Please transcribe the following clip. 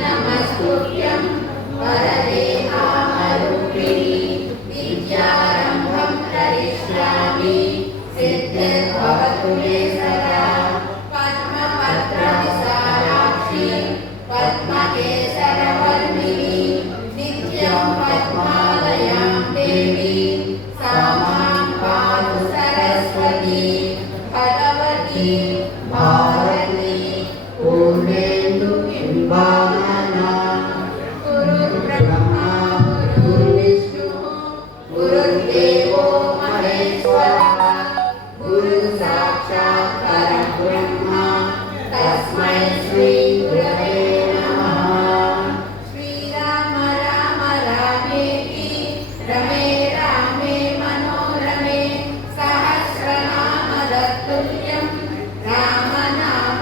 नमस्तुभ्यं वरदे कामरूपिणि विद्यारम्भं करिष्यामि सिद्धिर्भवतु मे सदा पद्मपत्रविशालाक्षि पद्मकेसरवर्णिनि नित्यं पद्मालयां देवी सा मां पातु सरस्वती भगवती भारती पूर्णेन्दु बिम्बानना गुरुर्ब्रह्मा गुरुर्विष्णुः गुरुर्देवो महेश्वरः गुरुसाक्षात् परब्रह्म तस्मै श्री गुरवे नमः। श्रीराम राम रामेति रमे रामे मनोरमे सहस्रनाम तत्तुल्यं रामनामवरानने।